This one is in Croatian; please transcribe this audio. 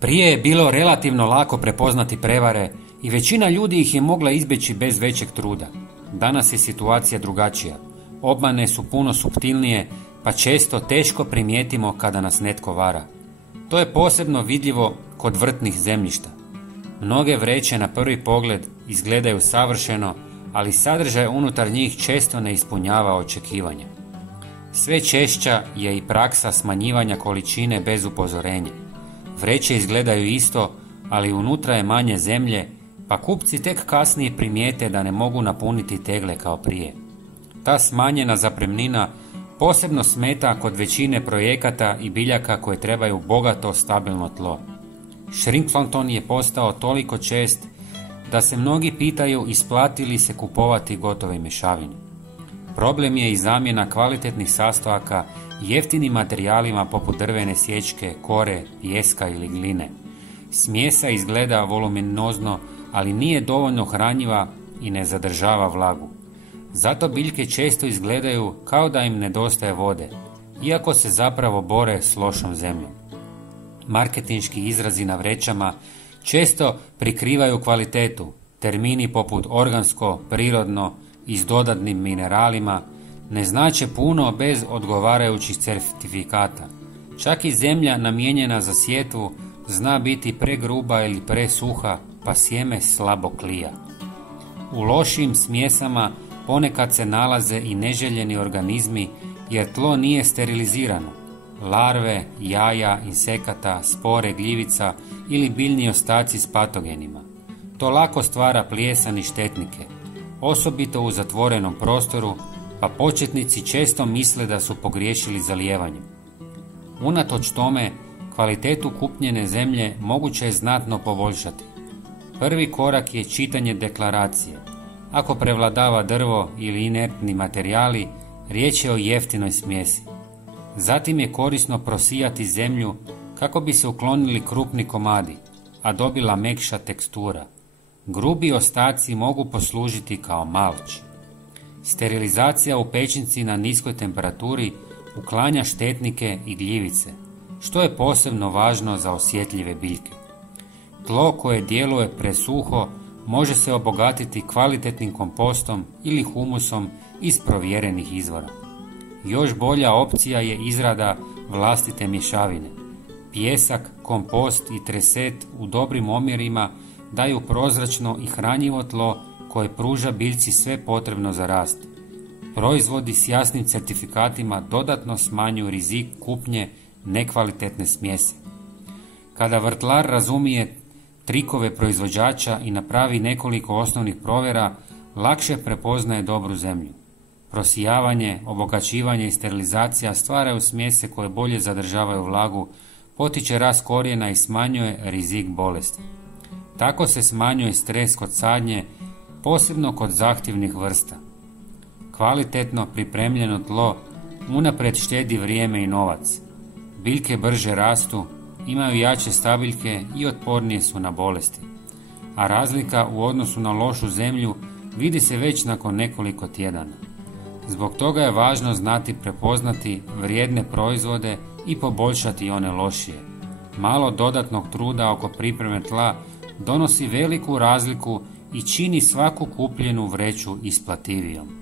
Prije je bilo relativno lako prepoznati prevare i većina ljudi ih je mogla izbjeći bez većeg truda. Danas je situacija drugačija. Obmane su puno suptilnije, pa često teško primijetimo kada nas netko vara. To je posebno vidljivo kod vrtnih zemljišta. Mnoge vreće na prvi pogled izgledaju savršeno, ali sadržaj unutar njih često ne ispunjava očekivanja. Sve češća je i praksa smanjivanja količine bez upozorenja. Vreće izgledaju isto, ali unutra je manje zemlje, pa kupci tek kasnije primijete da ne mogu napuniti tegle kao prije. Ta smanjena zapremnina posebno smeta kod većine projekata i biljaka koje trebaju bogato, stabilno tlo. Shrinkflonton je postao toliko čest da se mnogi pitaju isplati li se kupovati gotove mješavine. Problem je i zamjena kvalitetnih sastojaka jeftinim materijalima poput drvene sječke, kore, pijeska ili gline. Smjesa izgleda voluminozno, ali nije dovoljno hranjiva i ne zadržava vlagu. Zato biljke često izgledaju kao da im nedostaje vode, iako se zapravo bore s lošom zemljom. Marketinški izrazi na vrećama često prikrivaju kvalitetu. Termini poput organsko, prirodno i s dodatnim mineralima ne znače puno bez odgovarajućih certifikata. Čak i zemlja namijenjena za sjetvu zna biti pregruba ili presuha, pa sjeme slabo klija. U lošim smjesama ponekad se nalaze i neželjeni organizmi jer tlo nije sterilizirano. Larve, jaja, insekata, spore gljivica ili biljni ostaci s patogenima. To lako stvara plijesan i štetnike, osobito u zatvorenom prostoru, pa početnici često misle da su pogriješili zalijevanjem. Unatoč tome, kvalitetu kupnjene zemlje moguće je znatno poboljšati. Prvi korak je čitanje deklaracije. Ako prevladava drvo ili inertni materijali, riječ je o jeftinoj smjesi. Zatim je korisno prosijati zemlju kako bi se uklonili krupni komadi, a dobila mekša tekstura. Grubi ostaci mogu poslužiti kao malč. Sterilizacija u pećnici na niskoj temperaturi uklanja štetnike i gljivice, što je posebno važno za osjetljive biljke. Tlo koje djeluje presuho može se obogatiti kvalitetnim kompostom ili humusom iz provjerenih izvora. Još bolja opcija je izrada vlastite mješavine. Pijesak, kompost i treset u dobrim omjerima daju prozračno i hranjivo tlo koje pruža biljci sve potrebno za rast. Proizvodi s jasnim certifikatima dodatno smanjuju rizik kupnje nekvalitetne smjese. Kada vrtlar razumije trikove proizvođača i napravi nekoliko osnovnih provjera, lakše prepoznaje dobru zemlju. Prosijavanje, obogaćivanje i sterilizacija stvaraju smjese koje bolje zadržavaju vlagu, potiče rast korijena i smanjuje rizik bolesti. Tako se smanjuje stres kod sadnje, posebno kod zahtjevnih vrsta. Kvalitetno pripremljeno tlo unaprijed štedi vrijeme i novac. Biljke brže rastu, imaju jače stabiljke i otpornije su na bolesti. A razlika u odnosu na lošu zemlju vidi se već nakon nekoliko tjedana. Zbog toga je važno znati prepoznati vrijedne proizvode i poboljšati one lošije. Malo dodatnog truda oko pripreme tla donosi veliku razliku i čini svaku kupljenu vreću isplativijom.